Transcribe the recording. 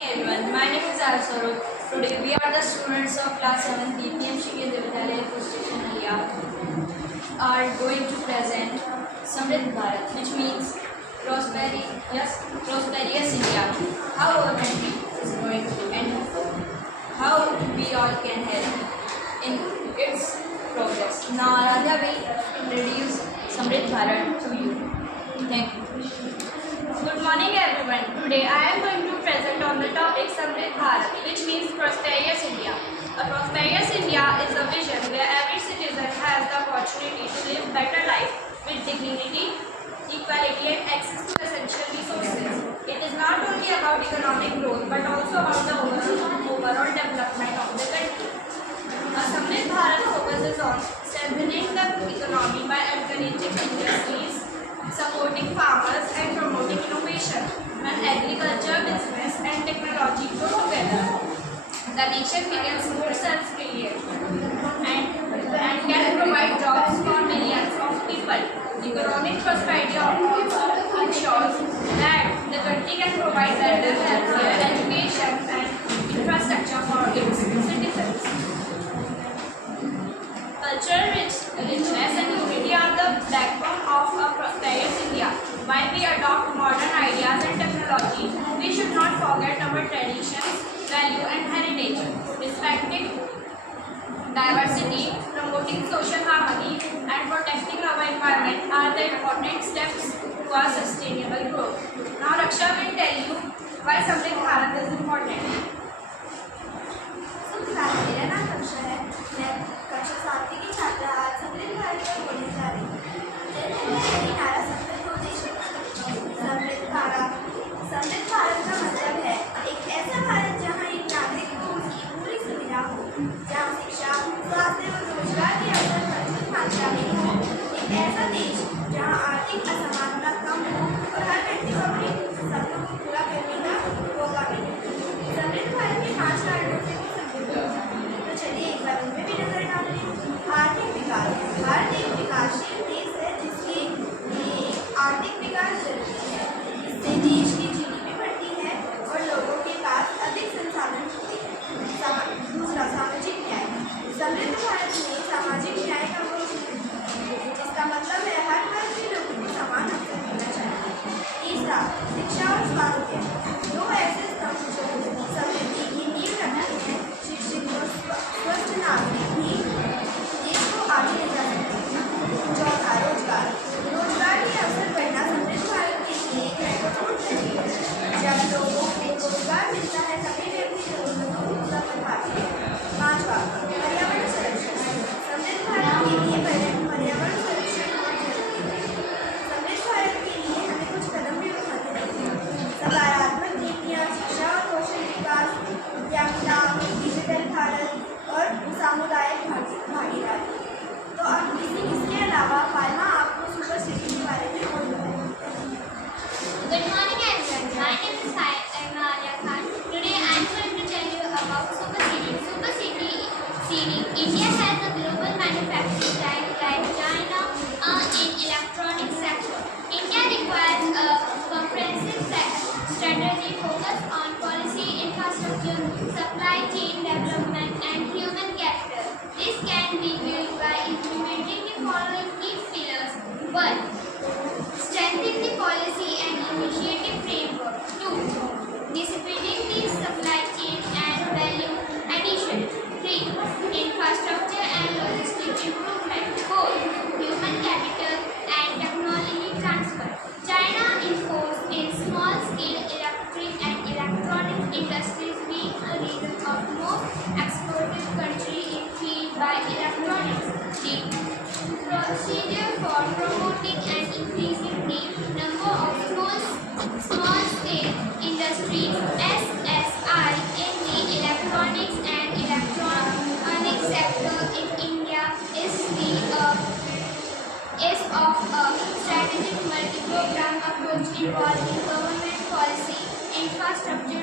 Everyone, my name is Arsaru. Today we are the students of class 7 BPM Shikendra Vidyalaya Station Alia are going to present Samrit Bharat, which means prosperous India. How our country is going and how we all can help in its progress. Now Aradhya will introduce Samrit Bharat to you. Thank you. Good morning everyone. Today I am going to present on the topic Samrit Bharat, which means prosperous India. A prosperous India is a vision where every citizen has the opportunity to live better life with dignity, equality and access to essential resources. It is not only about economic growth but also about the overall development of the country. A Samrit Bharat focuses on strengthening the economy by encouraging industries, supporting farmers and promoting innovation. When agriculture, business and technology grow together, the nation becomes more self-reliant and can provide jobs for millions of people. Economic prosperity also ensures that the country can provide better healthcare, education and infrastructure for its citizens. Cultural richness and unity are the backbone of a prosperous India. While we adopt modern ideas and technology, we should not forget our traditions, value and heritage. Respecting diversity, promoting social harmony and protecting our environment are the important steps to our sustainable growth. Now Raksha will tell you why Samrit Bharat is important. मेरा नाम रक्षा है। मैं कक्षा 7 की छात्रा आज समृद्ध भारत पर बोलने जा रही हूँ। नारा समृद्ध हो देश समृद्ध भारत का मतलब है एक ऐसा भारत जहाँ एक नागरिक को उसकी पूरी सुविधा हो, जहाँ शिक्षा, स्वास्थ्य और रोजगार के अवसर भरपूर मात्रा में हो। एक ऐसा देश जहाँ आर्थिक असमानता कम हो और हर व्यक्ति को अपने सपनों को पूरा करने का मौका मिले। समृद्ध भारत के 5 कारणों से तो चलिए एक बार उनमें भी नजर डालते हैं। आर्थिक विकास। भारत एक विकासशील देश है जिसके लिए आर्थिक विकास जरूरी है। इससे देश की जीडीपी बढ़ती है और लोगों के पास अधिक संसाधन होते हैं। दूसरा, सामाजिक न्याय। समृद्ध भारत में सामाजिक न्याय का जिसका मतलब है हर वर्ग के लोगों को समान अवसर मिलना चाहिए। तीसरा, शिक्षा और स्वास्थ्य। दो ऐसे स्तंभ जो समृद्धि की नींव रखते हैं। शिक्षित और स्वस्थ नागरिक भी देश को आगे ले जा सकते हैं। चौथा, रोजगार। रोजगार के अवसर बढ़ना समृद्ध भारत के लिए एक महत्वपूर्ण पहलू है। जब लोगों को रोजगार मिलता है तभी वे अपनी जरूरतों को पूरा कर पाते हैं। पांचवा, पर्यावरण संरक्षण। समृद्ध भारत के लिए पर्यावरण संरक्षण बहुत जरूरी है। समृद्ध भारत के लिए हमें कुछ कदम भी उठाने चाहिए। सकारात्मक नीतियाँ, शिक्षा और कौशल विकास, उद्यमिता, डिजिटल भारत और सामुदायिक भागीदारी। तो अब इसके अलावा फाइमा आपको सुपर सिटी के बारे में और बताएं। Good morning everyone. My name is Saima Alia Khan. Today I am going to tell you about Super City. Super City. India has a global manufacturing giant like China in electronic sector. India requires a comprehensive strategy focused on policy, infrastructure, supply chain development and human capital. This can be built by implementing the following key pillars. 1. Strengthening the policy and initiative framework. 2. Disciplining the supply chain and value addition. 3. Infrastructure and logistics improvement. 4. Human capital and technology transfer. China enforces in small-scale electric and electronic industries, being the reason of most exported country in field by electronics. The procedure for promoting and increasing the number of small-scale industries (SSI) in the electronics and electronic sector in India is of a strategic multi-program approach involving government policy, infrastructure